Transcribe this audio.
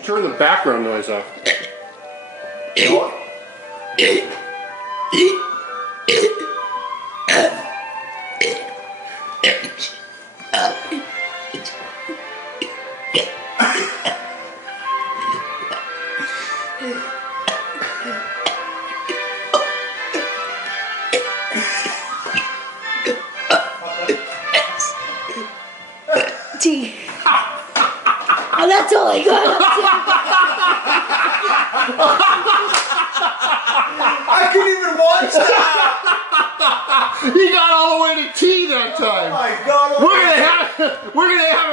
Turn the background noise off. T. Oh, that's all I got. I couldn't even watch that. He got all the way to T that time. Oh my God! We're gonna have